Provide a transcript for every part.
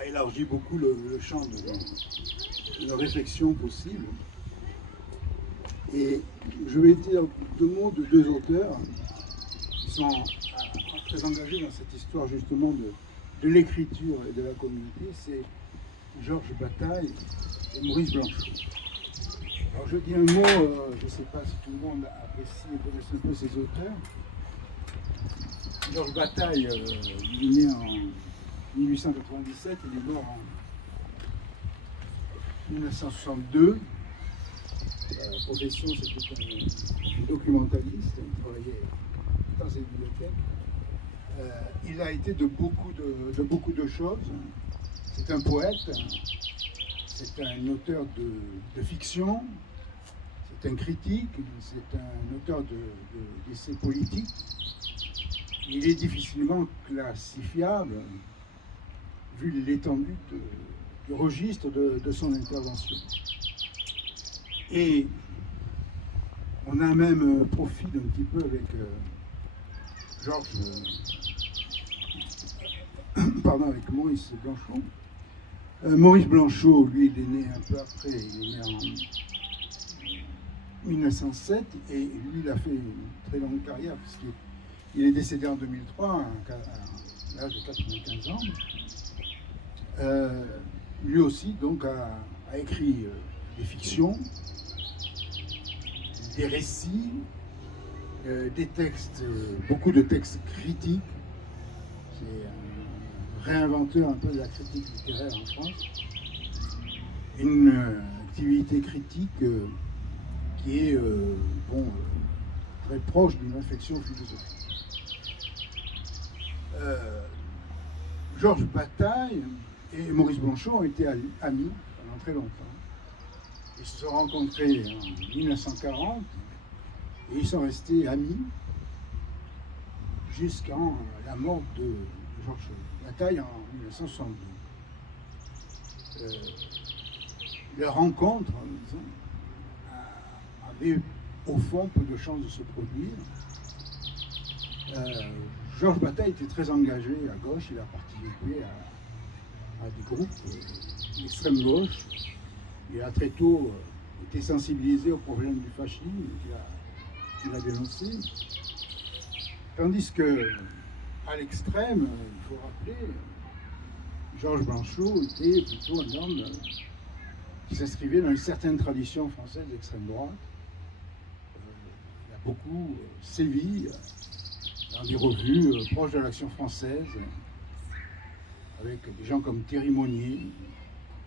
a élargi beaucoup le champ de réflexion possible. Et je vais dire deux mots de deux auteurs qui sont très engagés dans cette histoire justement de l'écriture et de la communauté. C'est Georges Bataille et Maurice Blanchot. Alors je dis un mot, je ne sais pas si tout le monde apprécie et connaît un peu ces auteurs. Georges Bataille, il est né en 1897, il est mort en 1962. Profession, c'était un documentaliste, il travaillait dans les bibliothèques. Il a été de beaucoup de choses. C'est un poète, c'est un auteur de fiction, c'est un critique, c'est un auteur d'essais politiques. Il est difficilement classifiable vu l'étendue du registre de son intervention. Et on a même profité un petit peu avec avec Maurice Blanchot. Maurice Blanchot, lui, il est né un peu après, il est né en 1907, et lui, il a fait une très longue carrière, puisqu'il est décédé en 2003, à l'âge de 95 ans. Lui aussi, donc, a écrit des fictions, des récits, des textes, beaucoup de textes critiques. C'est un réinventeur un peu de la critique littéraire en France. Une activité critique qui est très proche d'une réflexion philosophique. Georges Bataille et Maurice Blanchot ont été amis pendant très longtemps. Ils se sont rencontrés en 1940 et ils sont restés amis jusqu'à la mort de Georges Bataille en 1962. Leur rencontre, avait au fond peu de chances de se produire. Georges Bataille était très engagé à gauche, il a participé à des groupes d'extrême gauche. Il a très tôt été sensibilisé au problème du fascisme qu'il a dénoncé. Tandis que, à l'extrême, il faut rappeler, Georges Blanchot était plutôt un homme qui s'inscrivait dans une certaine tradition française d'extrême droite. Il a beaucoup sévi dans des revues proches de l'Action française, avec des gens comme Thierry Monnier.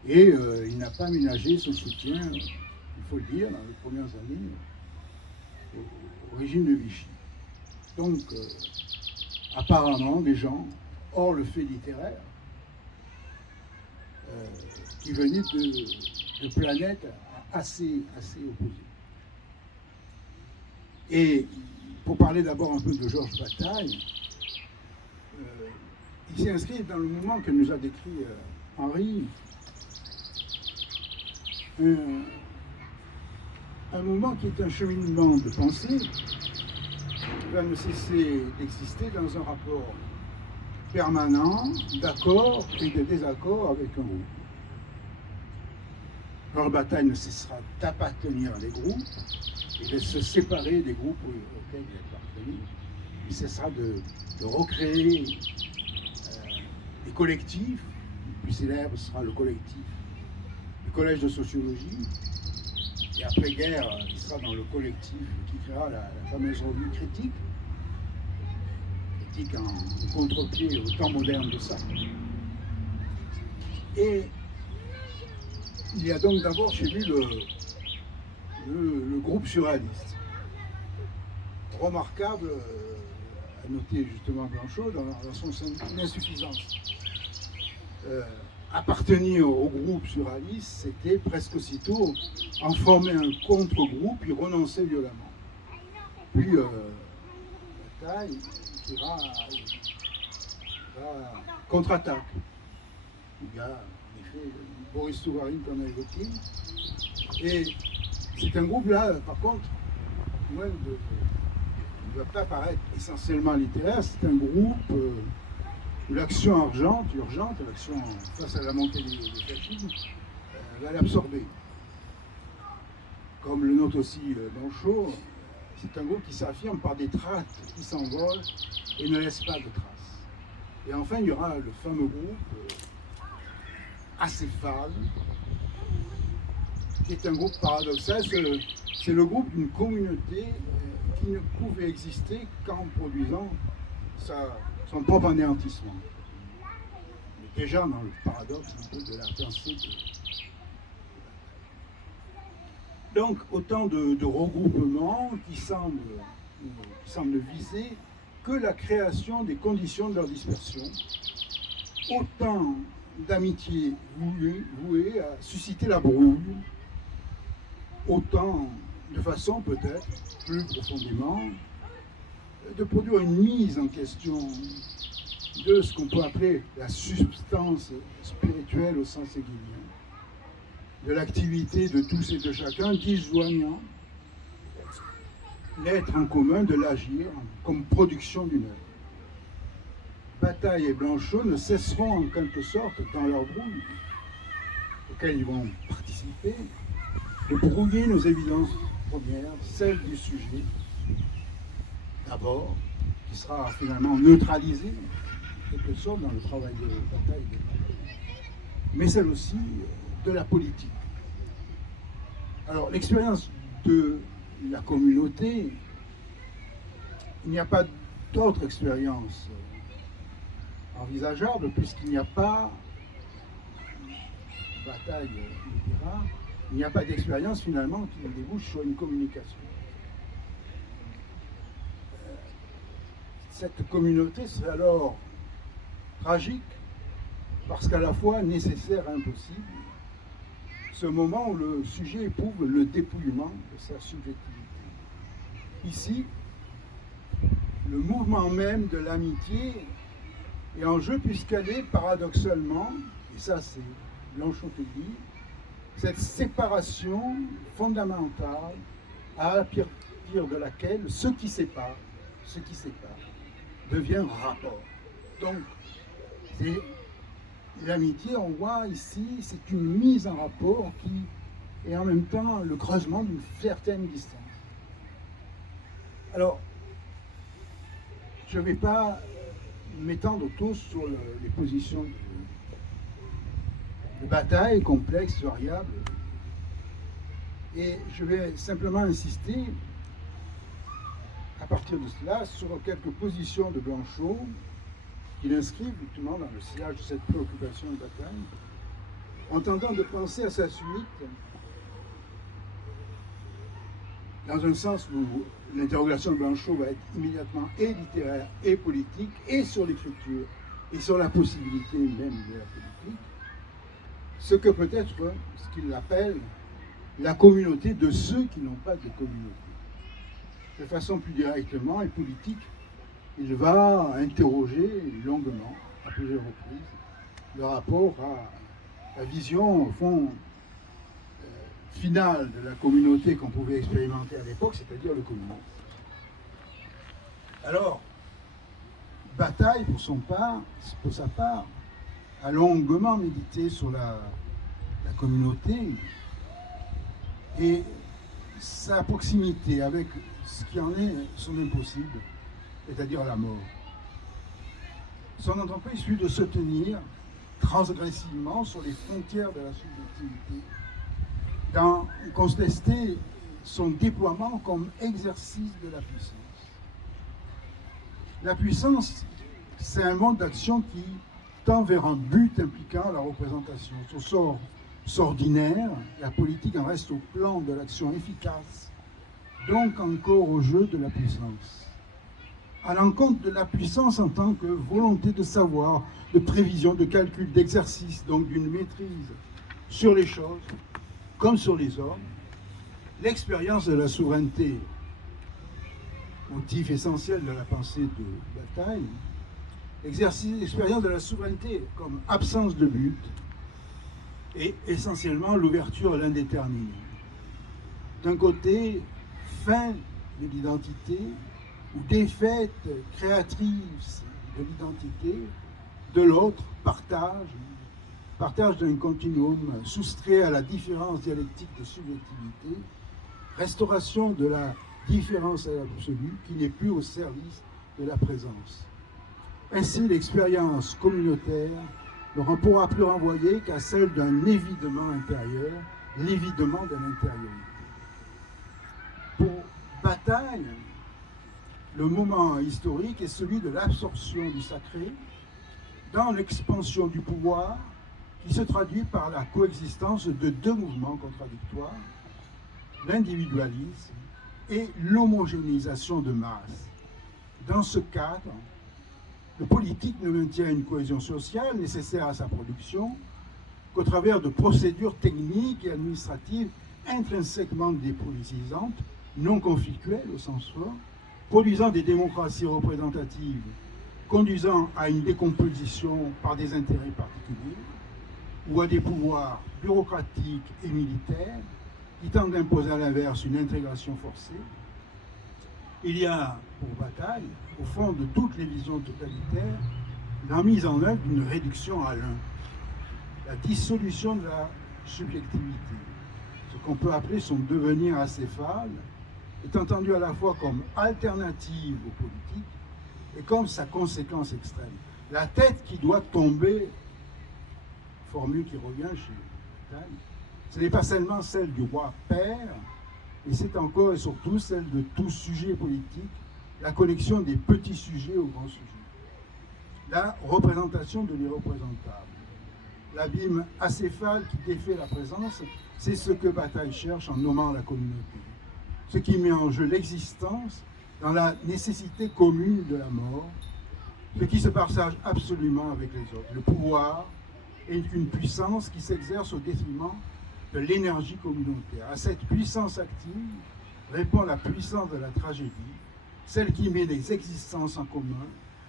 Et il n'a pas ménagé son soutien, il faut le dire, dans les premières années, au régime de Vichy. Donc, apparemment, des gens, hors le fait littéraire, qui venaient de planètes assez opposées. Et pour parler d'abord un peu de Georges Bataille, il s'est inscrit dans le mouvement que nous a décrit Henri, un mouvement qui est un cheminement de pensée qui va ne cesser d'exister dans un rapport permanent d'accord et de désaccord avec un groupe. Georges Bataille ne cessera d'appartenir à des groupes et de se séparer des groupes auxquels il appartenait. Il cessera de recréer des collectifs. Le plus célèbre sera le collectif du Collège de sociologie. Et après-guerre, il sera dans le collectif qui créera la fameuse revue Critique. Critique en contre-pied au temps moderne de ça. Et il y a donc d'abord chez lui le groupe surréaliste. Remarquable, à noter justement Blanchot, dans son insuffisance. Appartenir au groupe surréaliste, c'était presque aussitôt en former un contre-groupe, il renonçait violemment. Puis Bataille ira contre-attaque. Il y a en effet Boris Souvarine qu'on a évoqué. Et c'est un groupe là, par contre, loin ne va pas paraître essentiellement littéraire, c'est un groupe où l'action urgente, l'action face à la montée des fascismes, va l'absorber. Comme le note aussi Blanchot, c'est un groupe qui s'affirme par des tracts qui s'envolent et ne laissent pas de traces. Et enfin, il y aura le fameux groupe acéphale, qui est un groupe paradoxal. C'est le groupe d'une communauté qui ne pouvait exister qu'en produisant son propre anéantissement. Déjà dans le paradoxe un peu de la pensée. Donc autant de regroupements qui semblent viser que la création des conditions de leur dispersion, autant d'amitiés vouées à susciter la brouille, autant de façon peut-être plus profondément de produire une mise en question de ce qu'on peut appeler la substance spirituelle au sens hegelien, de l'activité de tous et de chacun, disjoignant l'être en commun de l'agir comme production d'une œuvre. Bataille et Blanchot ne cesseront en quelque sorte, dans leur brouille, auquel ils vont participer, de brouiller nos évidences premières, celles du sujet, d'abord, qui sera finalement neutralisé, en quelque sorte, dans le travail de Bataille, mais celle aussi de la politique. Alors, l'expérience de la communauté, il n'y a pas d'autre expérience envisageable, puisqu'il n'y a pas, Bataille le dira, il n'y a pas d'expérience finalement qui ne débouche sur une communication. Cette communauté serait alors tragique, parce qu'à la fois nécessaire et impossible, ce moment où le sujet éprouve le dépouillement de sa subjectivité. Ici, le mouvement même de l'amitié est en jeu, puisqu'elle est paradoxalement, et ça c'est Blanchot dit, cette séparation fondamentale à partir de laquelle ce qui sépare devient rapport. Donc, c'est l'amitié, on voit ici, c'est une mise en rapport qui est en même temps le creusement d'une certaine distance. Alors, je ne vais pas m'étendre tous sur les positions de Bataille, complexes, variables, et je vais simplement insister, à partir de cela, sur quelques positions de Blanchot, qu'il inscrit justement dans le sillage de cette préoccupation de Bataille, en tentant de penser à sa suite dans un sens où l'interrogation de Blanchot va être immédiatement et littéraire et politique, et sur l'écriture, et sur la possibilité même de la politique, ce que peut être ce qu'il appelle la communauté de ceux qui n'ont pas de communauté. De façon plus directement et politique, il va interroger longuement, à plusieurs reprises, le rapport à la vision, au fond, finale de la communauté qu'on pouvait expérimenter à l'époque, c'est-à-dire le communisme. Alors, Bataille, pour sa part, a longuement médité sur la communauté et sa proximité avec ce qui en est son impossible, c'est-à-dire la mort. Son entreprise fut de se tenir transgressivement sur les frontières de la subjectivité, d'en contester son déploiement comme exercice de la puissance. La puissance, c'est un mode d'action qui tend vers un but impliquant la représentation. Son sort ordinaire, la politique en reste au plan de l'action efficace, donc encore au jeu de la puissance. À l'encontre de la puissance en tant que volonté de savoir, de prévision, de calcul, d'exercice, donc d'une maîtrise sur les choses, comme sur les hommes, l'expérience de la souveraineté, motif essentiel de la pensée de Bataille, l'expérience de la souveraineté comme absence de but et essentiellement l'ouverture à l'indéterminé. D'un côté, fin de l'identité ou défaite créatrice de l'identité, de l'autre, partage d'un continuum soustrait à la différence dialectique de subjectivité, restauration de la différence à l'absolu qui n'est plus au service de la présence. Ainsi, l'expérience communautaire ne pourra plus renvoyer qu'à celle d'un évidement intérieur, l'évidement de l'intériorité. Pour Bataille, le moment historique est celui de l'absorption du sacré dans l'expansion du pouvoir qui se traduit par la coexistence de deux mouvements contradictoires, l'individualisme et l'homogénéisation de masse. Dans ce cadre, le politique ne maintient une cohésion sociale nécessaire à sa production qu'au travers de procédures techniques et administratives intrinsèquement dépolitisantes, non conflictuelles au sens fort, produisant des démocraties représentatives, conduisant à une décomposition par des intérêts particuliers, ou à des pouvoirs bureaucratiques et militaires qui tentent d'imposer à l'inverse une intégration forcée. Il y a, pour Bataille, au fond de toutes les visions totalitaires, la mise en œuvre d'une réduction à l'un, la dissolution de la subjectivité, ce qu'on peut appeler son devenir acéphale, est entendu à la fois comme alternative aux politiques et comme sa conséquence extrême. La tête qui doit tomber, formule qui revient chez Bataille, ce n'est pas seulement celle du roi père, mais c'est encore et surtout celle de tout sujet politique, la connexion des petits sujets aux grands sujets. La représentation de l'irreprésentable. L'abîme acéphale qui défait la présence, c'est ce que Bataille cherche en nommant la communauté. Ce qui met en jeu l'existence dans la nécessité commune de la mort, ce qui se partage absolument avec les autres. Le pouvoir est une puissance qui s'exerce au détriment de l'énergie communautaire. À cette puissance active répond la puissance de la tragédie, celle qui met les existences en commun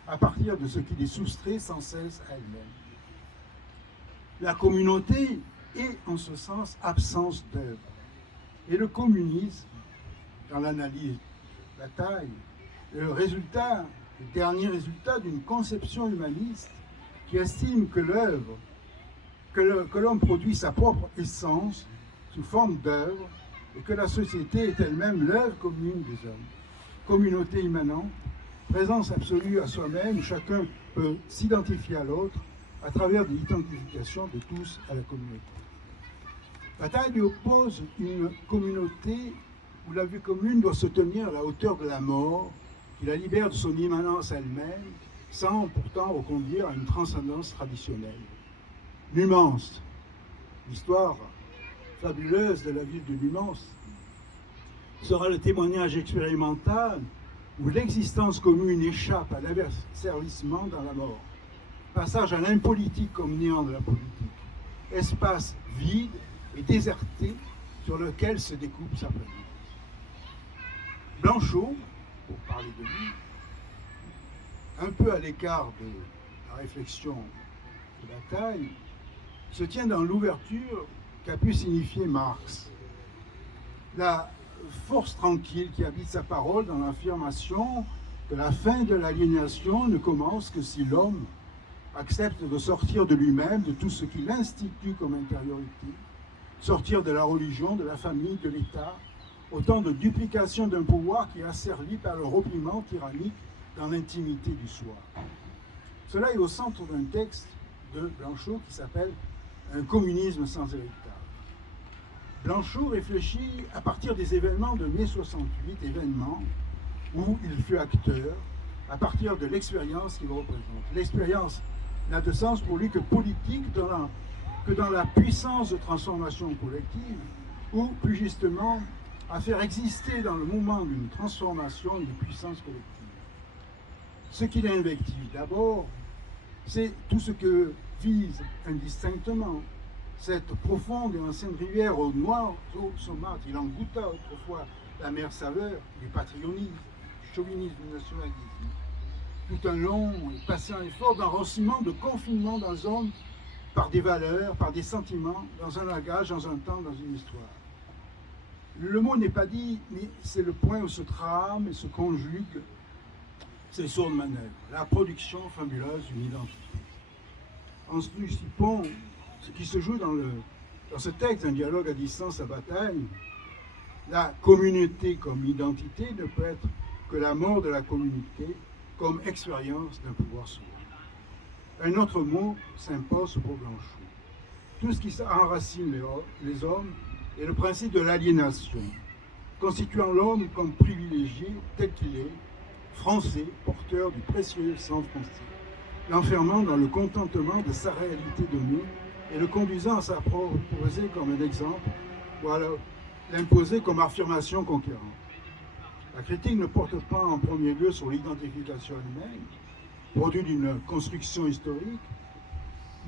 à partir de ce qui les soustrait sans cesse à elles-mêmes. La communauté est en ce sens absence d'œuvre. Et le communisme, dans l'analyse de Bataille, est le dernier résultat d'une conception humaniste qui estime que l'œuvre, que l'homme produit sa propre essence sous forme d'œuvre et que la société est elle-même l'œuvre commune des hommes. Communauté immanente, présence absolue à soi-même, chacun peut s'identifier à l'autre à travers l'identification de tous à la communauté. Bataille lui oppose une communauté où la vie commune doit se tenir à la hauteur de la mort, qui la libère de son immanence elle-même, sans pourtant reconduire à une transcendance traditionnelle. Numance, l'histoire fabuleuse de la ville de Numance, sera le témoignage expérimental où l'existence commune échappe à l'asservissement dans la mort. Passage à l'impolitique comme néant de la politique. Espace vide et déserté sur lequel se découpe sa planète. Blanchot, pour parler de lui, un peu à l'écart de la réflexion de Bataille, se tient dans l'ouverture qu'a pu signifier Marx. La force tranquille qui habite sa parole dans l'affirmation que la fin de l'aliénation ne commence que si l'homme accepte de sortir de lui-même, de tout ce qui l'institue comme intériorité, sortir de la religion, de la famille, de l'État, autant de duplication d'un pouvoir qui est asservi par le repliement tyrannique dans l'intimité du soi. Cela est au centre d'un texte de Blanchot qui s'appelle « Un communisme sans héritage ». Blanchot réfléchit à partir des événements de mai 68, événements où il fut acteur, à partir de l'expérience qu'il représente. L'expérience n'a de sens pour lui que politique que dans la puissance de transformation collective, ou plus justement à faire exister dans le moment d'une transformation une puissance collective. Ce qu'il invective d'abord, c'est tout ce que vise indistinctement cette profonde et ancienne rivière aux noirs eaux saumâtres. Il en goûta autrefois la mer saveur du patriotisme, du chauvinisme, du nationalisme. Tout un long et patient effort d'enracinement, de confinement dans un homme par des valeurs, par des sentiments, dans un langage, dans un temps, dans une histoire. Le mot n'est pas dit, mais c'est le point où se trame et se conjugue ces sourdes manœuvres, la production fabuleuse d'une identité. en anticipant ce qui se joue dans ce texte, un dialogue à distance à bataille. La communauté comme identité ne peut être que la mort de la communauté comme expérience d'un pouvoir souverain. Un autre mot s'impose pour Blanchot. Tout ce qui enracine les hommes est le principe de l'aliénation, constituant l'homme comme privilégié tel qu'il est, français, porteur du précieux sang français, l'enfermant dans le contentement de sa réalité donnée et le conduisant à s'approprier comme un exemple ou à l'imposer comme affirmation conquérante. La critique ne porte pas en premier lieu sur l'identification elle-même, produit d'une construction historique,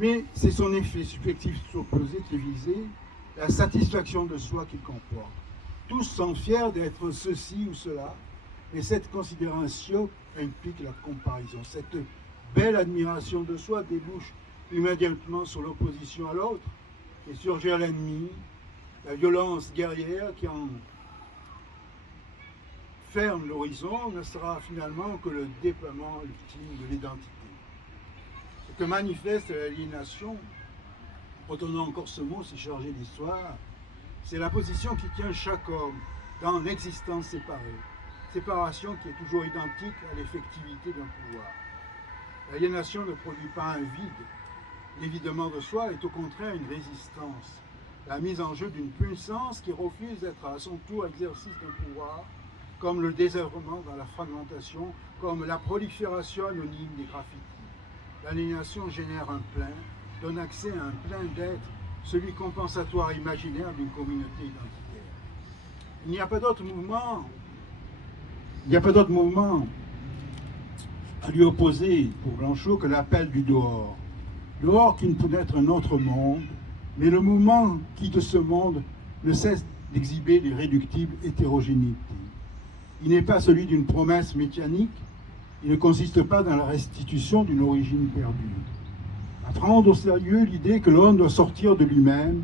mais c'est son effet subjectif surposé qui est visé, la satisfaction de soi qu'il comporte. Tous sont fiers d'être ceci ou cela, et cette considération implique la comparaison. Cette belle admiration de soi débouche immédiatement sur l'opposition à l'autre, et surgit l'ennemi, la violence guerrière qui en ferme l'horizon ne sera finalement que le déploiement ultime de l'identité. Ce que manifeste l'aliénation, retenons encore ce mot si chargé d'histoire, c'est la position qui tient chaque homme dans l'existence séparée, séparation qui est toujours identique à l'effectivité d'un pouvoir. L'aliénation ne produit pas un vide, l'évidement de soi est au contraire une résistance, la mise en jeu d'une puissance qui refuse d'être à son tour exercice d'un pouvoir, comme le désœuvrement dans la fragmentation, comme la prolifération anonyme des graffitis. L'aliénation génère un plein, donne accès à un plein d'être, celui compensatoire imaginaire d'une communauté identitaire. Il n'y a pas d'autre mouvement, à lui opposer pour Blanchot que l'appel du dehors. Dehors qui ne peut être un autre monde, mais le mouvement qui de ce monde ne cesse d'exhiber l'irréductible hétérogénéité. Il n'est pas celui d'une promesse mécanique, il ne consiste pas dans la restitution d'une origine perdue. À prendre au sérieux l'idée que l'homme doit sortir de lui-même,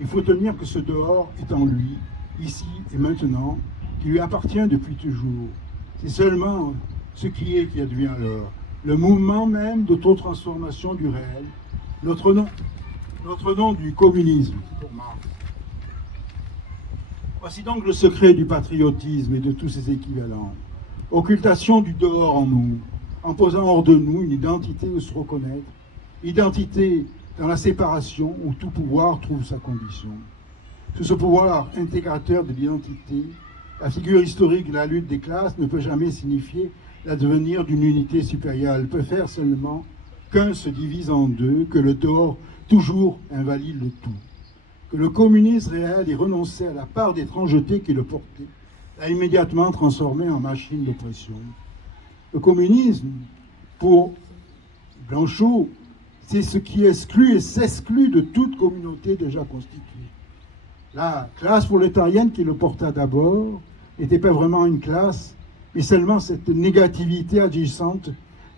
il faut tenir que ce dehors est en lui, ici et maintenant, qui lui appartient depuis toujours. C'est seulement ce qui est qui advient alors, le mouvement même d'auto-transformation du réel, notre nom du communisme, pour Marx. Voici donc le secret du patriotisme et de tous ses équivalents. Occultation du dehors en nous, en posant hors de nous une identité où se reconnaître, identité dans la séparation où tout pouvoir trouve sa condition. Sous ce pouvoir intégrateur de l'identité, la figure historique de la lutte des classes ne peut jamais signifier l'advenir d'une unité supérieure. Elle peut faire seulement qu'un se divise en deux, que le dehors toujours invalide le tout. Que le communisme réel ait renoncé à la part d'étrangeté qui le portait, l'a immédiatement transformé en machine d'oppression. Le communisme, pour Blanchot, c'est ce qui exclut et s'exclut de toute communauté déjà constituée. La classe prolétarienne qui le porta d'abord n'était pas vraiment une classe, mais seulement cette négativité agissante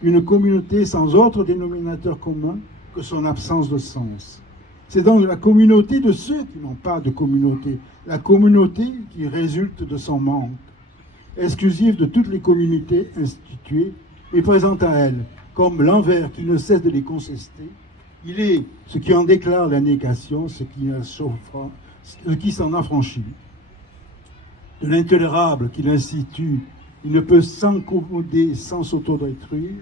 d'une communauté sans autre dénominateur commun que son absence de sens. C'est donc la communauté de ceux qui n'ont pas de communauté, la communauté qui résulte de son manque, exclusive de toutes les communautés instituées et présente à elles comme l'envers qui ne cesse de les contester. Il est ce qui en déclare la négation, ce qui s'en affranchit. De l'intolérable qu'il institue, il ne peut s'accommoder sans s'autodétruire.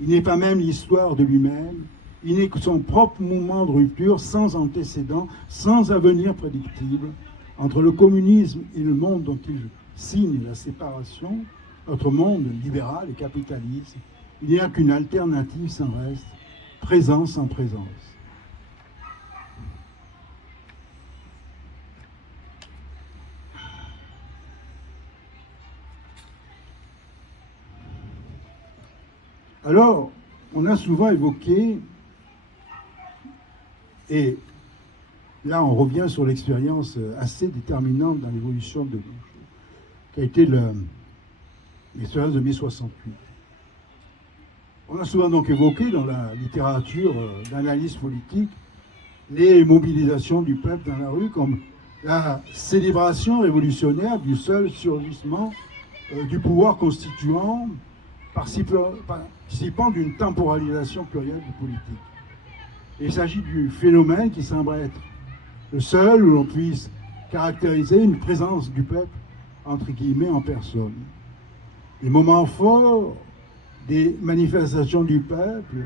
Il n'est pas même l'histoire de lui-même. Il n'est que son propre mouvement de rupture, sans antécédent, sans avenir prédictible, entre le communisme et le monde dont il signe la séparation, notre monde libéral et capitaliste. Il n'y a qu'une alternative sans reste, présence sans présence. Alors, on a souvent évoqué, et là on revient sur l'expérience assez déterminante dans l'évolution de Blanchot, qui a été l'expérience de mai 68. On a souvent donc évoqué dans la littérature d'analyse politique les mobilisations du peuple dans la rue comme la célébration révolutionnaire du seul surgissement du pouvoir constituant, participant d'une temporalisation plurielle du politique. Il s'agit du phénomène qui semble être le seul où l'on puisse caractériser une présence du peuple, entre guillemets, en personne. Les moments forts des manifestations du peuple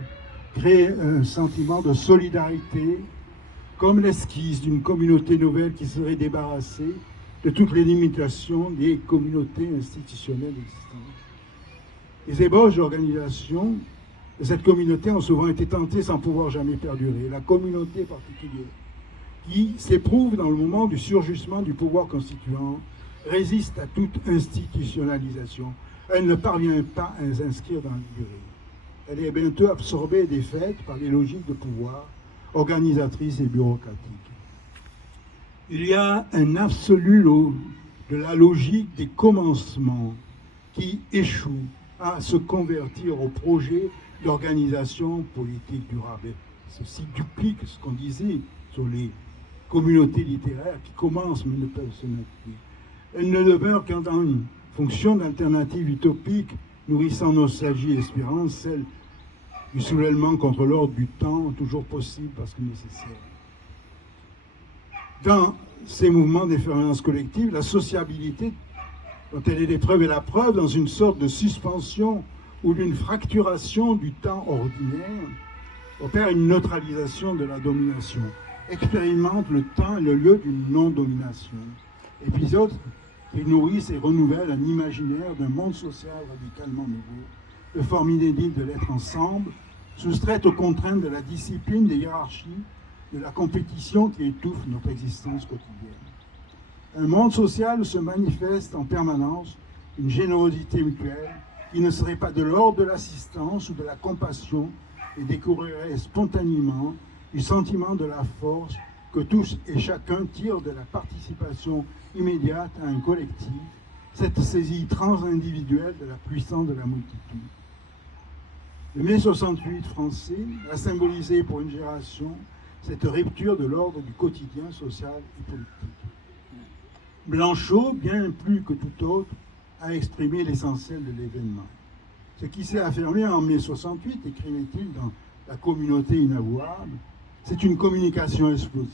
créent un sentiment de solidarité, comme l'esquisse d'une communauté nouvelle qui serait débarrassée de toutes les limitations des communautés institutionnelles existantes. Les ébauches d'organisation de cette communauté ont souvent été tentées sans pouvoir jamais perdurer. La communauté particulière, qui s'éprouve dans le moment du surgissement du pouvoir constituant, résiste à toute institutionnalisation. Elle ne parvient pas à s'inscrire dans la durée. Elle est bientôt absorbée et défaite par les logiques de pouvoir organisatrices et bureaucratiques. Il y a un absolu de la logique des commencements qui échoue à se convertir au projet d'organisation politique durable. Ceci duplique ce qu'on disait sur les communautés littéraires qui commencent mais ne peuvent se maintenir. Elles ne demeurent qu'en fonction d'alternatives utopiques nourrissant nostalgie et espérance, celle du soulèvement contre l'ordre du temps, toujours possible parce que nécessaire. Dans ces mouvements d'effervescence collective, la sociabilité, dont elle est l'épreuve et la preuve, dans une sorte de suspension ou d'une fracturation du temps ordinaire, opère une neutralisation de la domination, expérimente le temps et le lieu d'une non-domination. Épisode qui nourrissent et renouvellent un imaginaire d'un monde social radicalement nouveau, de forme inédite de l'être ensemble, soustraite aux contraintes de la discipline, des hiérarchies, de la compétition qui étouffe notre existence quotidienne. Un monde social où se manifeste en permanence une générosité mutuelle qui ne serait pas de l'ordre de l'assistance ou de la compassion et découvrirait spontanément du sentiment de la force que tous et chacun tirent de la participation immédiate à un collectif, cette saisie transindividuelle de la puissance de la multitude. Le mai 68 français a symbolisé pour une génération cette rupture de l'ordre du quotidien social et politique. Blanchot, bien plus que tout autre, a exprimé l'essentiel de l'événement. Ce qui s'est affirmé en mai 68, écrivait-il dans La communauté inavouable, c'est une communication explosive.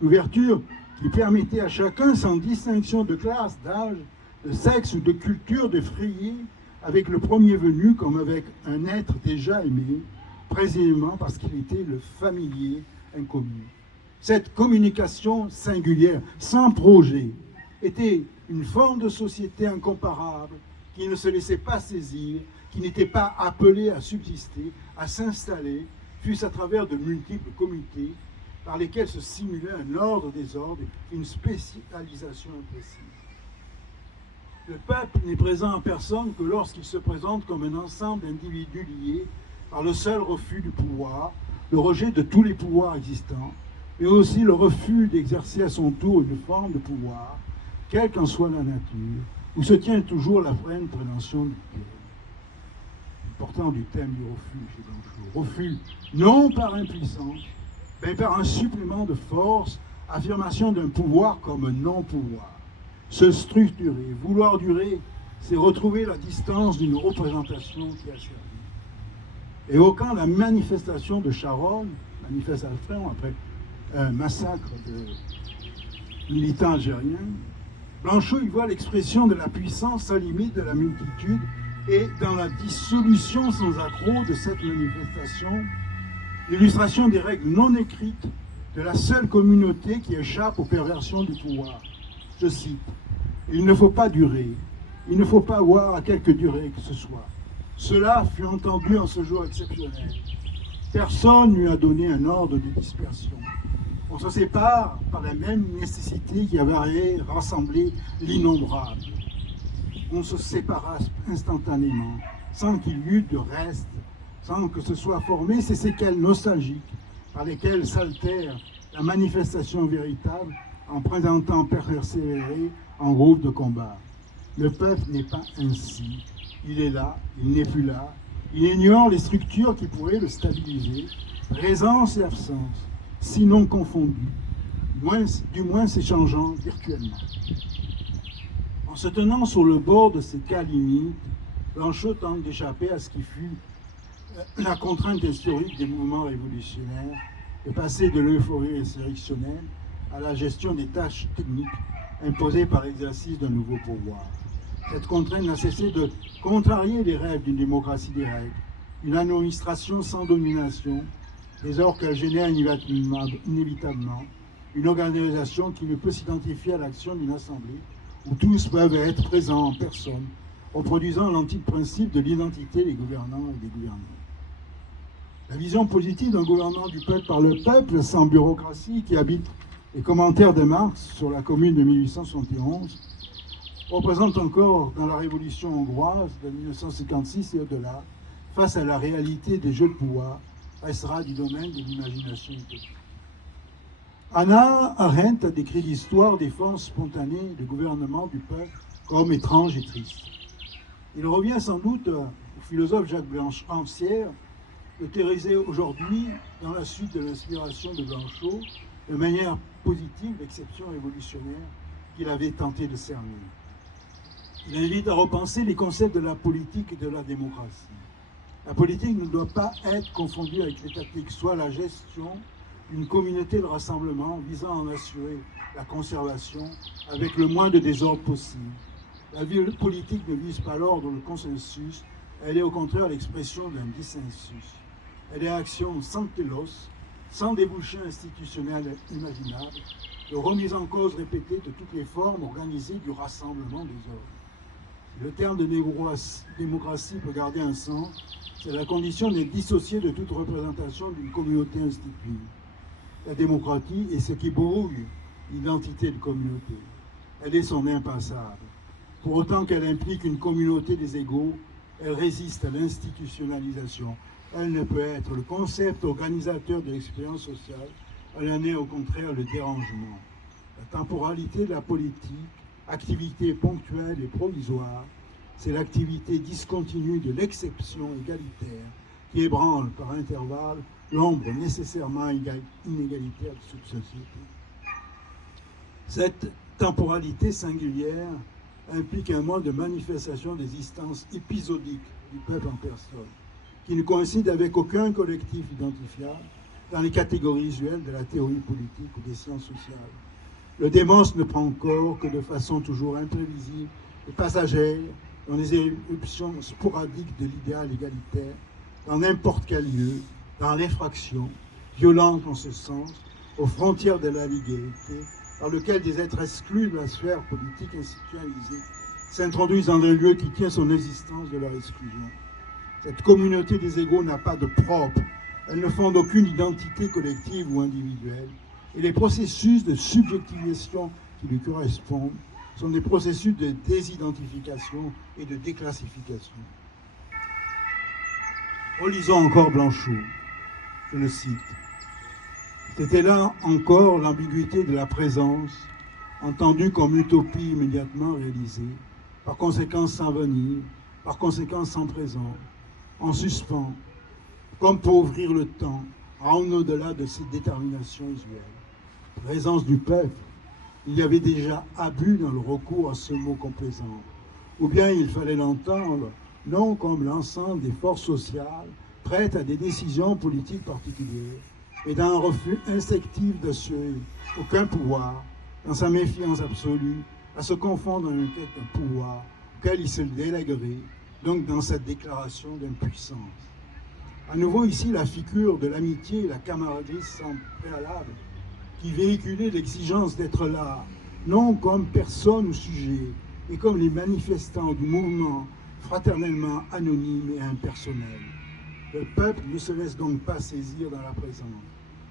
L'ouverture qui permettait à chacun, sans distinction de classe, d'âge, de sexe ou de culture, de frayer avec le premier venu comme avec un être déjà aimé, précisément parce qu'il était le familier inconnu. Cette communication singulière, sans projet, était une forme de société incomparable qui ne se laissait pas saisir, qui n'était pas appelée à subsister, à s'installer, fût-ce à travers de multiples comités par lesquels se simulait un ordre des ordres, une spécialisation imprécise. Le peuple n'est présent en personne que lorsqu'il se présente comme un ensemble d'individus liés par le seul refus du pouvoir, le rejet de tous les pouvoirs existants, mais aussi le refus d'exercer à son tour une forme de pouvoir, quelle qu'en soit la nature, où se tient toujours la pleine prévention du péril. Portant du thème du refus chez Blanchot. Refus, non par impuissance, mais par un supplément de force, affirmation d'un pouvoir comme non-pouvoir. Se structurer, vouloir durer, c'est retrouver la distance d'une représentation qui a servi. Évoquant la manifestation de Charonne, manifestation après un massacre de militants algériens, Blanchot y voit l'expression de la puissance sans limite de la multitude et dans la dissolution sans accroc de cette manifestation, l'illustration des règles non écrites de la seule communauté qui échappe aux perversions du pouvoir. Je cite, « Il ne faut pas durer, il ne faut pas voir à quelque durée que ce soit. Cela fut entendu en ce jour exceptionnel. Personne ne lui a donné un ordre de dispersion. On se sépare par la même nécessité qui avait rassemblé l'innombrable. On se sépara instantanément, sans qu'il y eût de reste, sans que ce soit formé ces séquelles nostalgiques par lesquelles s'altère la manifestation véritable en présentant persévérer en groupe de combat. Le peuple n'est pas ainsi. Il est là, il n'est plus là. Il ignore les structures qui pourraient le stabiliser, présence et absence, sinon confondues, du moins s'échangeant virtuellement. En se tenant sur le bord de ces cas limites, Blanchot tente d'échapper à ce qui fut la contrainte historique des mouvements révolutionnaires de passer de l'euphorie insurrectionnelle à la gestion des tâches techniques imposées par l'exercice d'un nouveau pouvoir. Cette contrainte n'a cessé de contrarier les rêves d'une démocratie des règles, une administration sans domination, dès lors qu'elle génère inévitablement une organisation qui ne peut s'identifier à l'action d'une assemblée où tous peuvent être présents en personne, reproduisant l'antique principe de l'identité des gouvernants et des gouvernés. La vision positive d'un gouvernement du peuple par le peuple, sans bureaucratie, qui habite les commentaires de Marx sur la Commune de 1871, représente encore dans la Révolution hongroise de 1956 et au-delà, face à la réalité des jeux de pouvoir, restera du domaine de l'imagination utopique. Hannah Arendt a décrit l'histoire des forces spontanées de gouvernement du peuple comme étrange et triste. Il revient sans doute au philosophe Jacques Rancière de théoriser aujourd'hui, dans la suite de l'inspiration de Blanchot, de manière positive l'exception révolutionnaire qu'il avait tenté de cerner. Il invite à repenser les concepts de la politique et de la démocratie. La politique ne doit pas être confondue avec l'étatique, soit la gestion d'une communauté de rassemblement visant à en assurer la conservation avec le moins de désordre possible. La vie politique ne vise pas l'ordre ou le consensus, elle est au contraire l'expression d'un dissensus. Elle est action sans télos, sans débouché institutionnel imaginable, de remise en cause répétée de toutes les formes organisées du rassemblement des ordres. Le terme de démocratie peut garder un sens, c'est la condition d'être dissocié de toute représentation d'une communauté instituée. La démocratie est ce qui brouille l'identité de communauté. Elle est son impassable. Pour autant qu'elle implique une communauté des égaux, elle résiste à l'institutionnalisation. Elle ne peut être le concept organisateur de l'expérience sociale, elle en est au contraire le dérangement. La temporalité de la politique, activité ponctuelle et provisoire, c'est l'activité discontinue de l'exception égalitaire qui ébranle par intervalles l'ombre nécessairement inégalitaire de cette société. Cette temporalité singulière implique un mode de manifestation d'existence épisodique du peuple en personne, qui ne coïncide avec aucun collectif identifiable dans les catégories usuelles de la théorie politique ou des sciences sociales. Le démos ne prend corps que de façon toujours imprévisible et passagère dans les éruptions sporadiques de l'idéal égalitaire, dans n'importe quel lieu, dans l'effraction, violente en ce sens, aux frontières de la légalité, par lequel des êtres exclus de la sphère politique institutionnalisée s'introduisent dans un lieu qui tient son existence de leur exclusion. Cette communauté des égaux n'a pas de propre, elle ne fonde aucune identité collective ou individuelle, et les processus de subjectivation qui lui correspondent sont des processus de désidentification et de déclassification. Relisons encore Blanchot, je le cite. C'était là encore l'ambiguïté de la présence, entendue comme utopie immédiatement réalisée, par conséquent sans venir, par conséquent sans présence, en suspens, comme pour ouvrir le temps, en au-delà de ses déterminations usuelles. Présence du peuple, il y avait déjà abus dans le recours à ce mot complaisant, ou bien il fallait l'entendre non comme l'ensemble des forces sociales prêtes à des décisions politiques particulières, et d'un refus instinctif d'assurer aucun pouvoir, dans sa méfiance absolue, à se confondre dans une quête d'un pouvoir auquel il se délèguerait, donc dans cette déclaration d'impuissance. À nouveau ici, la figure de l'amitié et la camaraderie sans préalable, qui véhiculait l'exigence d'être là, non comme personne ou sujet, mais comme les manifestants du mouvement fraternellement anonyme et impersonnel. Le peuple ne se laisse donc pas saisir dans la présence.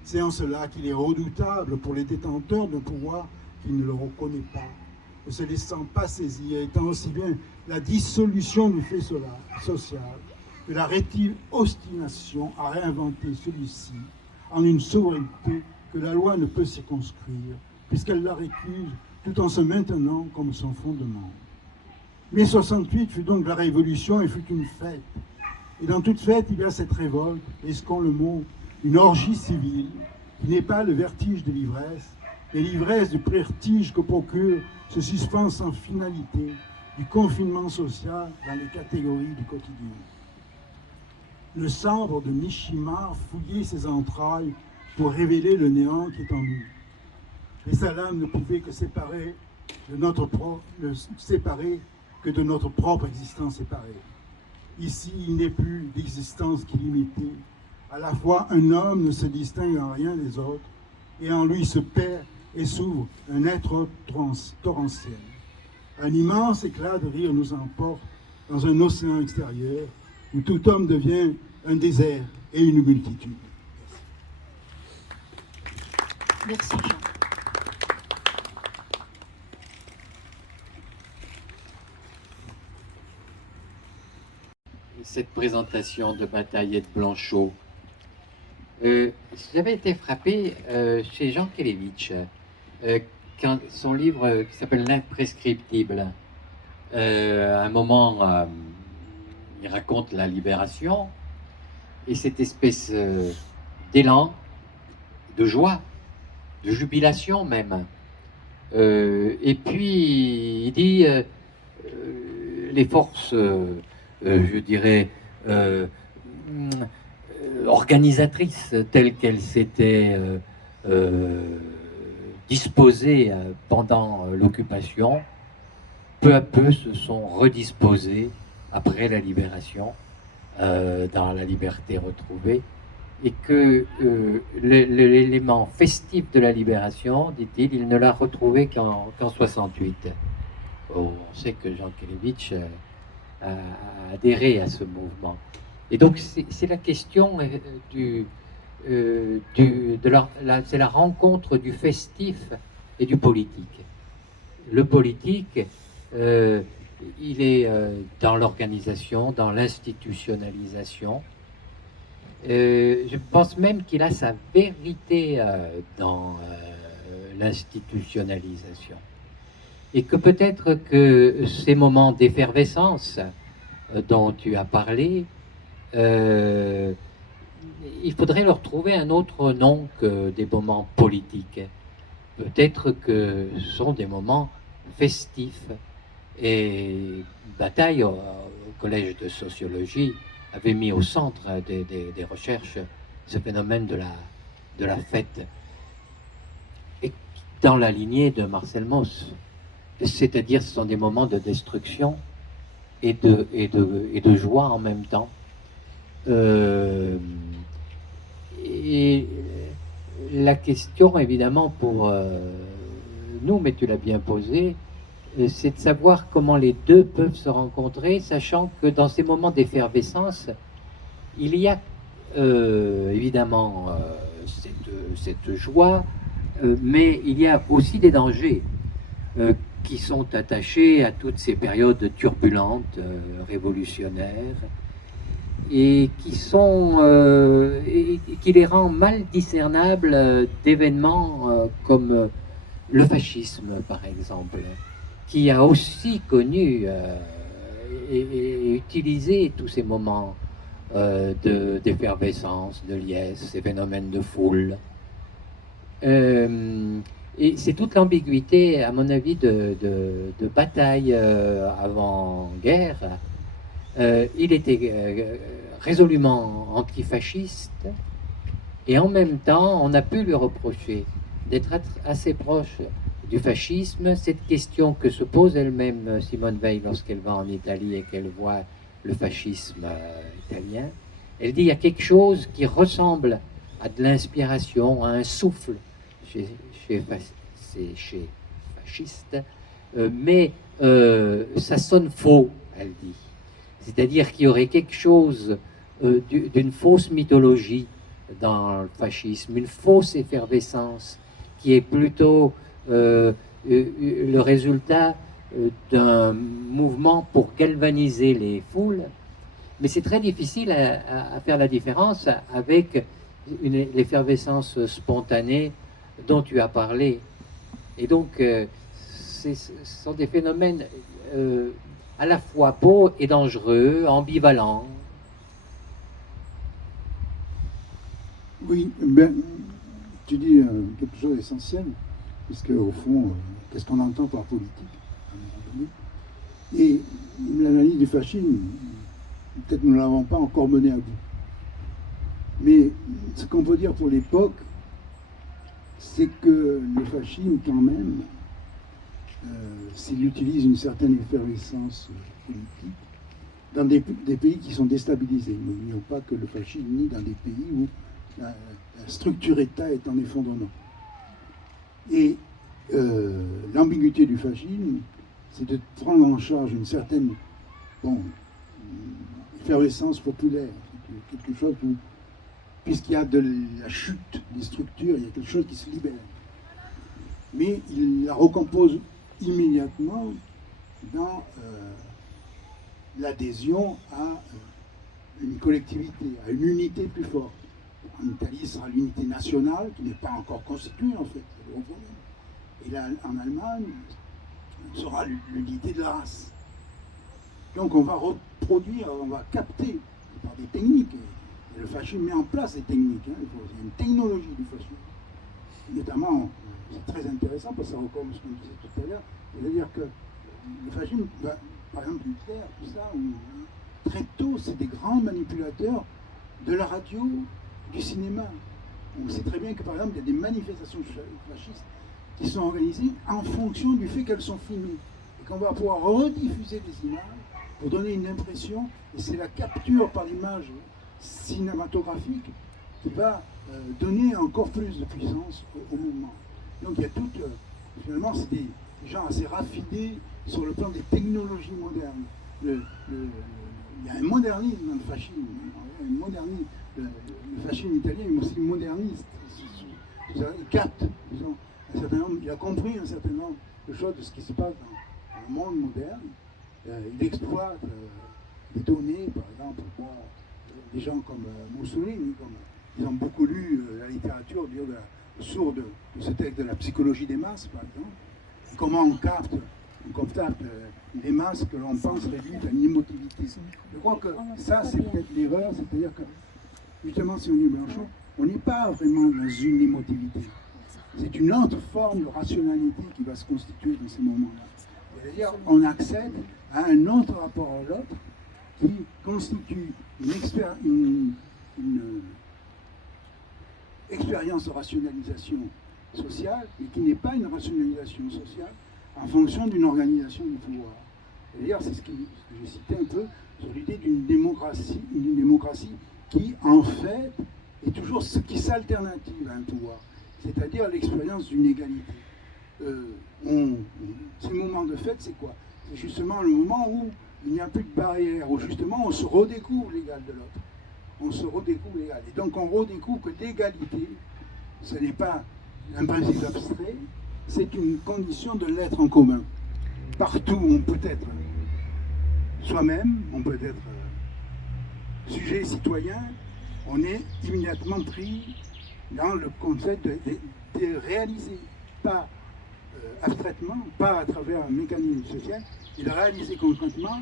C'est en cela qu'il est redoutable pour les détenteurs d'un pouvoir qui ne le reconnaît pas, ne se laissant pas saisir, étant aussi bien la dissolution du fait social que la rétive obstination à réinventer celui-ci en une souveraineté que la loi ne peut circonscrire, puisqu'elle la récuse tout en se maintenant comme son fondement. Mai 68 fut donc la révolution et fut une fête. Et dans toute fête, il y a cette révolte, risquons le mot, une orgie civile, qui n'est pas le vertige de l'ivresse, mais l'ivresse du prestige que procure ce suspens sans finalité, du confinement social dans les catégories du quotidien. le sabre de Mishima fouillait ses entrailles pour révéler le néant qui est en nous. Et sa lame ne pouvait que séparer de notre propre existence séparée. Ici, il n'est plus d'existence qui l'imitait. À la fois, un homme ne se distingue en rien des autres, et en lui se perd et s'ouvre un être torrentiel. Un immense éclat de rire nous emporte dans un océan extérieur où tout homme devient un désert et une multitude. Merci Jean. Cette présentation de Bataille et de Blanchot, j'avais été frappé chez Jean Kelevitch, quand son livre qui s'appelle L'imprescriptible, à un moment, il raconte la libération et cette espèce d'élan, de joie, de jubilation même. Et puis il dit les forces, je dirais, organisatrices telles qu'elles s'étaient disposées pendant l'occupation, peu à peu se sont redisposées après la libération, dans la liberté retrouvée, et que l'élément festif de la libération, dit-il, il ne l'a retrouvé qu'en 68. On sait que Jean Kelevitch a adhéré à ce mouvement. Et donc c'est la question c'est la rencontre du festif et du politique. Le politique, il est dans l'organisation, dans l'institutionnalisation. Je pense même qu'il a sa vérité dans l'institutionnalisation. Et que peut-être que ces moments d'effervescence dont tu as parlé, il faudrait leur trouver un autre nom que des moments politiques. Peut-être que ce sont des moments festifs. Et Bataille, au collège de sociologie, avait mis au centre des recherches ce phénomène de la fête. Et dans la lignée de Marcel Mauss. C'est-à-dire ce sont des moments de destruction et de joie en même temps. Et la question, évidemment, pour nous, mais tu l'as bien posée, c'est de savoir comment les deux peuvent se rencontrer, sachant que dans ces moments d'effervescence, il y a évidemment cette joie, mais il y a aussi des dangers qui sont attachés à toutes ces périodes turbulentes, révolutionnaires, et qui les rend mal discernables d'événements comme le fascisme, par exemple, qui a aussi connu et utilisé tous ces moments d'effervescence, de liesse, ces phénomènes de foule. Et c'est toute l'ambiguïté, à mon avis, de Bataille avant-guerre. Il était résolument antifasciste, et en même temps, on a pu lui reprocher d'être assez proche du fascisme. Cette question que se pose elle-même Simone Veil lorsqu'elle va en Italie et qu'elle voit le fascisme italien, elle dit il y a quelque chose qui ressemble à de l'inspiration, à un souffle chez fascistes, mais ça sonne faux, elle dit. C'est-à-dire qu'il y aurait quelque chose d'une fausse mythologie dans le fascisme, une fausse effervescence qui est plutôt le résultat d'un mouvement pour galvaniser les foules. Mais c'est très difficile à faire la différence avec l'effervescence spontanée dont tu as parlé. Et donc, ce sont des phénomènes à la fois beaux et dangereux, ambivalents. Oui, ben, tu dis quelque chose d'essentiel, puisque au fond, qu'est-ce qu'on entend par politique à un moment donné? Et l'analyse du fascisme, peut-être nous ne l'avons pas encore menée à bout. Mais ce qu'on peut dire pour l'époque, c'est que le fascisme, quand même, s'il utilise une certaine effervescence politique, dans des pays qui sont déstabilisés. N'oublions pas que le fascisme nie dans des pays où la structure État est en effondrement. Et l'ambiguïté du fascisme, c'est de prendre en charge une certaine effervescence populaire, quelque chose où, puisqu'il y a de la chute des structures, il y a quelque chose qui se libère. Mais il la recompose immédiatement dans l'adhésion à une collectivité, à une unité plus forte. En Italie, ce sera l'unité nationale qui n'est pas encore constituée en fait. Et là, en Allemagne, ce sera l'unité de la race. Donc on va reproduire, on va capter par des techniques. Et le fascisme met en place des techniques. Il y a une technologie du fascisme. Notamment, c'est très intéressant parce que ça recommence ce qu'on disait tout à l'heure. C'est-à-dire que le fascisme, par exemple Hitler, tout ça, très tôt, c'est des grands manipulateurs de la radio, du cinéma. On sait très bien que par exemple, il y a des manifestations fascistes qui sont organisées en fonction du fait qu'elles sont filmées. Et qu'on va pouvoir rediffuser des images pour donner une impression, et c'est la capture par l'image cinématographique qui va donner encore plus de puissance au mouvement. Donc il y a tout, finalement, c'est des gens assez raffinés sur le plan des technologies modernes. Il y a un modernisme dans le fascisme. Le fascisme italien est aussi moderniste. Il capte, disons, un certain nombre, il a compris un certain nombre de choses de ce qui se passe dans le monde moderne. Il exploite des données, par exemple, des gens comme Mussolini, ils ont beaucoup lu la littérature autour de ce texte de la psychologie des masses, par exemple, et comment on capte les masses que l'on pense réduites à une immobilité. Je crois que ça, c'est peut-être l'erreur, c'est-à-dire que, justement, si on est Blanchot, on n'est pas vraiment dans une immobilité. C'est une autre forme de rationalité qui va se constituer dans ces moments-là. C'est-à-dire, on accède à un autre rapport à l'autre qui constitue une expérience de rationalisation sociale, mais qui n'est pas une rationalisation sociale en fonction d'une organisation du pouvoir. C'est-à-dire, c'est ce que j'ai cité un peu sur l'idée d'une démocratie qui, en fait, est toujours ce qui s'alternative à un pouvoir, c'est-à-dire l'expérience d'une égalité. Ces moments de fête, c'est quoi? C'est justement le moment où il n'y a plus de barrière, où justement on se redécouvre l'égal de l'autre. On se redécouvre l'égal. Et donc on redécouvre que l'égalité, ce n'est pas un principe abstrait, c'est une condition de l'être en commun. Partout on peut être soi-même, on peut être sujet, citoyen, on est immédiatement pris dans le concept de réaliser, pas abstraitement, pas à travers un mécanisme social, mais de réaliser concrètement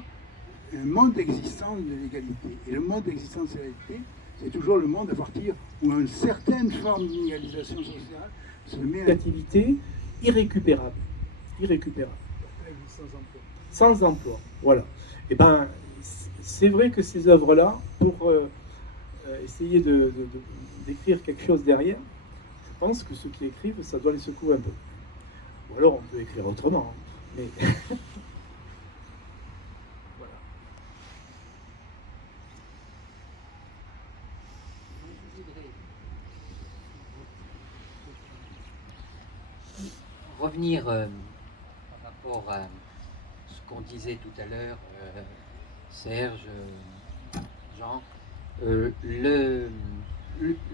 un mode d'existence de l'égalité. Et le mode d'existence de l'égalité, c'est toujours le monde à partir où une certaine forme d'inégalisation sociale se met à... Activité irrécupérable. Irrécupérable. Sans emploi. Voilà. Et ben, c'est vrai que ces œuvres-là, pour essayer d'écrire quelque chose derrière, je pense que ceux qui écrivent, ça doit les secouer un peu. Ou alors on peut écrire autrement. Mais voilà. Revenir par rapport à ce qu'on disait tout à l'heure, Serge, Jean,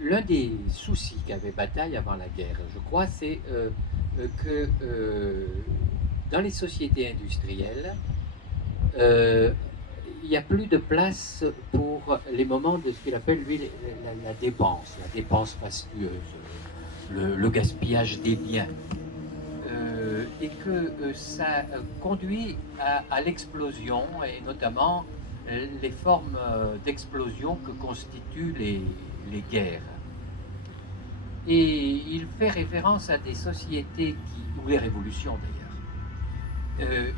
l'un des soucis qu'avait Bataille avant la guerre, je crois, c'est que dans les sociétés industrielles, il n'y a plus de place pour les moments de ce qu'il appelle, lui, la dépense fastueuse, le gaspillage des biens. Et que ça conduit à l'explosion, et notamment les formes d'explosion que constituent les guerres. Et il fait référence à des sociétés ou les révolutions d'ailleurs.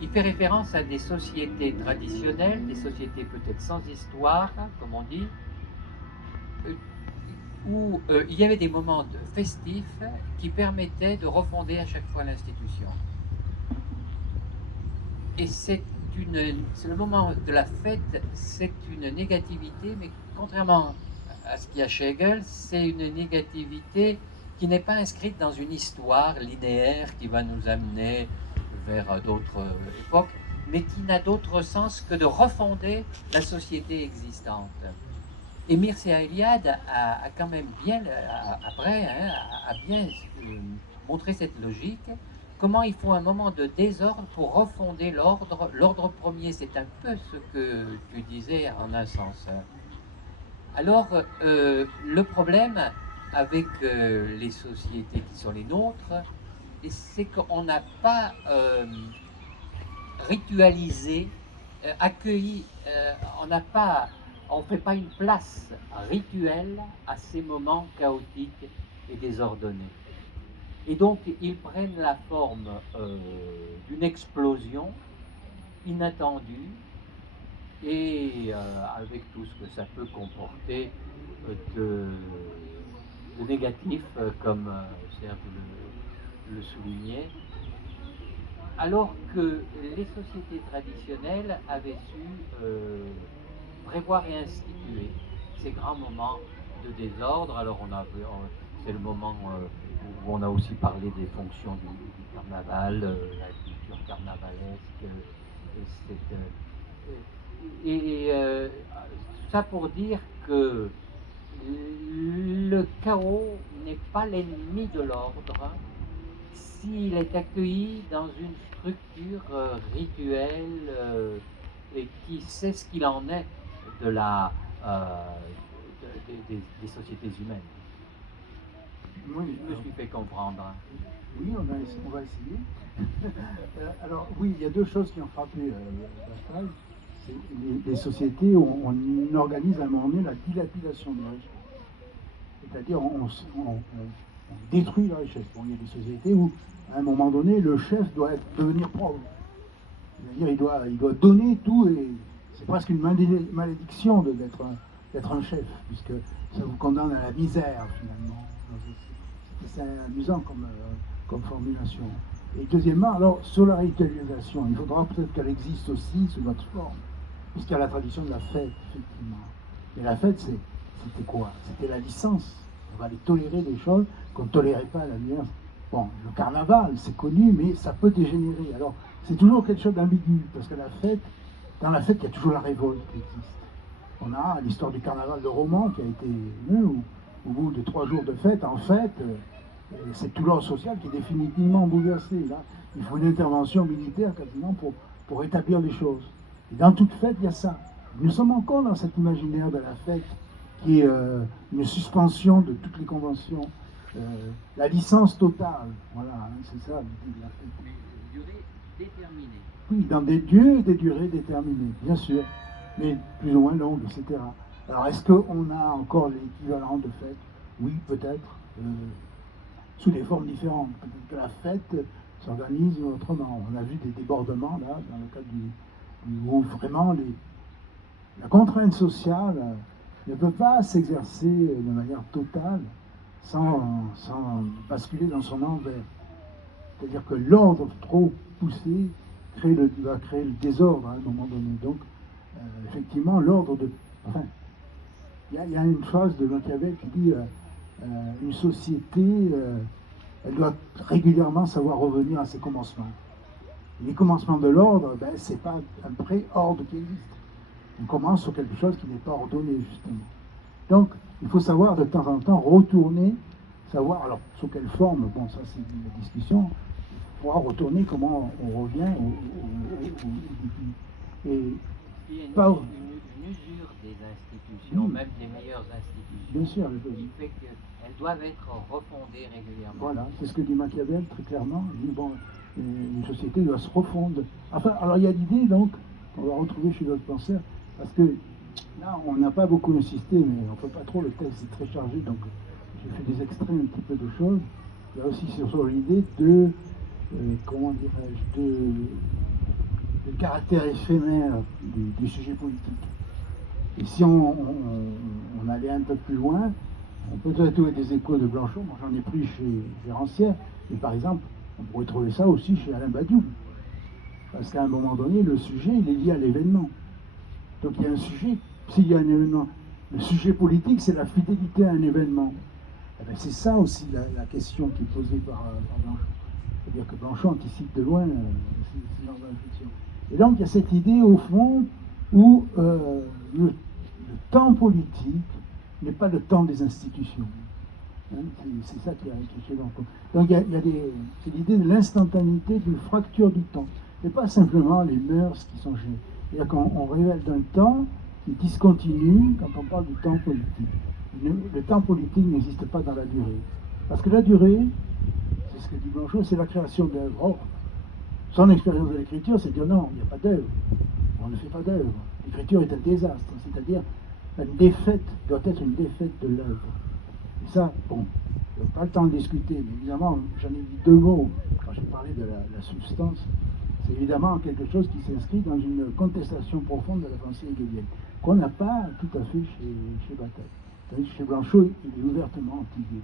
Il fait référence à des sociétés traditionnelles, des sociétés peut-être sans histoire, comme on dit, où il y avait des moments festifs qui permettaient de refonder à chaque fois l'institution. Et c'est le moment de la fête, c'est une négativité, mais contrairement à ce qu'il y a chez Hegel, c'est une négativité qui n'est pas inscrite dans une histoire linéaire qui va nous amener vers d'autres époques, mais qui n'a d'autre sens que de refonder la société existante. Et Mircea Eliade a quand même bien, après, a bien montré cette logique. Comment il faut un moment de désordre pour refonder l'ordre. L'ordre premier, c'est un peu ce que tu disais en un sens. Alors, le problème avec les sociétés qui sont les nôtres, c'est qu'on n'a pas ritualisé, accueilli, on ne fait pas une place rituelle à ces moments chaotiques et désordonnés. Et donc, ils prennent la forme d'une explosion inattendue et avec tout ce que ça peut comporter de négatif, comme Serge le soulignait, alors que les sociétés traditionnelles avaient su prévoir et instituer ces grands moments de désordre. Alors c'est le moment où on a aussi parlé des fonctions du carnaval, la culture carnavalesque, ça pour dire que le chaos n'est pas l'ennemi de l'ordre s'il est accueilli dans une structure rituelle et qui sait ce qu'il en est de des sociétés humaines. Oui, Je me suis fait comprendre. Oui, on va essayer. Alors oui, il y a deux choses qui ont frappé Pascal. C'est les sociétés où on organise à un moment donné la dilapidation de la richesse. C'est-à-dire on détruit la richesse. Bon, il y a des sociétés où, à un moment donné, le chef doit devenir pauvre. C'est-à-dire il doit donner tout et c'est presque une malédiction d'être un chef, puisque ça vous condamne à la misère finalement. C'est amusant comme formulation. Et deuxièmement, alors sur la ritualisation, il faudra peut-être qu'elle existe aussi sous notre forme, puisqu'il y a la tradition de la fête, effectivement. Mais la fête, c'était quoi? C'était la licence. On va aller tolérer des choses qu'on ne tolérait pas à la lumière. Bon, le carnaval, c'est connu, mais ça peut dégénérer. Alors, c'est toujours quelque chose d'ambigu, parce que dans la fête, il y a toujours la révolte qui existe. On a l'histoire du carnaval de Romans qui a été, au bout de 3 jours de fête, en fait, c'est tout l'ordre social qui est définitivement bouleversé. Là, il faut une intervention militaire quasiment pour rétablir les choses. Et dans toute fête, il y a ça. Nous sommes encore dans cet imaginaire de la fête qui est une suspension de toutes les conventions, la licence totale. Voilà, hein, c'est ça l'idée de la fête. Mais durée déterminée. Oui, dans des lieux et des durées déterminées, bien sûr, mais plus ou moins longues, etc. Alors, est-ce qu'on a encore l'équivalent de fête? Oui, peut-être, sous des formes différentes. Peut-être que la fête s'organise autrement. On a vu des débordements, là, dans le cadre où vraiment la contrainte sociale ne peut pas s'exercer de manière totale sans basculer dans son envers. C'est-à-dire que l'ordre trop poussé va créer le désordre à un moment donné. Donc, effectivement, l'ordre de... Enfin, il y a une phrase de Machiavel qui dit une société, elle doit régulièrement savoir revenir à ses commencements. Et les commencements de l'ordre, ce n'est pas un pré-ordre qui existe. On commence sur quelque chose qui n'est pas ordonné, justement. Donc, il faut savoir de temps en temps retourner, savoir, alors, sous quelle forme, bon, ça c'est une discussion, il faudra retourner comment on revient au début. Et il y a pas... une usure des institutions, même des meilleures institutions, bien sûr, qui fait qu'elles doivent être refondées régulièrement. Voilà, c'est ce que dit Machiavel très clairement. Il dit, bon, une société doit se refondre. Enfin, alors il y a l'idée, donc, qu'on va retrouver chez d'autres penseurs, parce que là, on n'a pas beaucoup insisté, mais on ne peut pas trop, le texte est très chargé, donc j'ai fait des extraits un petit peu de choses. Il y a aussi sur l'idée de, comment dirais-je, de caractère éphémère du sujet politique. Et si on allait un peu plus loin, On peut trouver des échos de Blanchot, moi j'en ai pris chez Rancière, mais par exemple, on pourrait trouver ça aussi chez Alain Badiou. Parce qu'à un moment donné, le sujet, il est lié à l'événement. Donc il y a un sujet, s'il y a un événement, le sujet politique, c'est la fidélité à un événement. Eh bien, c'est ça aussi la question qui est posée par Blanchot. C'est-à-dire que Blanchot anticipe de loin ce genre de réflexion. Et donc il y a cette idée, au fond, où le temps politique n'est pas le temps des institutions. Hein, c'est ça qui est chez Blanchot. Donc c'est l'idée de l'instantanéité, d'une fracture du temps. Et pas simplement les mœurs qui sont gênées. C'est-à-dire qu'on révèle d'un temps qui discontinue quand on parle du temps politique. Le temps politique n'existe pas dans la durée. Parce que la durée, c'est ce que dit Blanchot, c'est la création d'œuvres. Or, son expérience de l'écriture, c'est de dire non, il n'y a pas d'œuvre. On ne fait pas d'œuvre. L'écriture est un désastre, c'est-à-dire une défaite doit être une défaite de l'œuvre. Et ça, bon, je n'ai pas le temps de discuter, mais évidemment, j'en ai dit deux mots quand j'ai parlé de la substance. C'est évidemment quelque chose qui s'inscrit dans une contestation profonde de la pensée hegelienne, qu'on n'a pas tout à fait chez Bataille. Chez Blanchot, il est ouvertement anti-hegélien.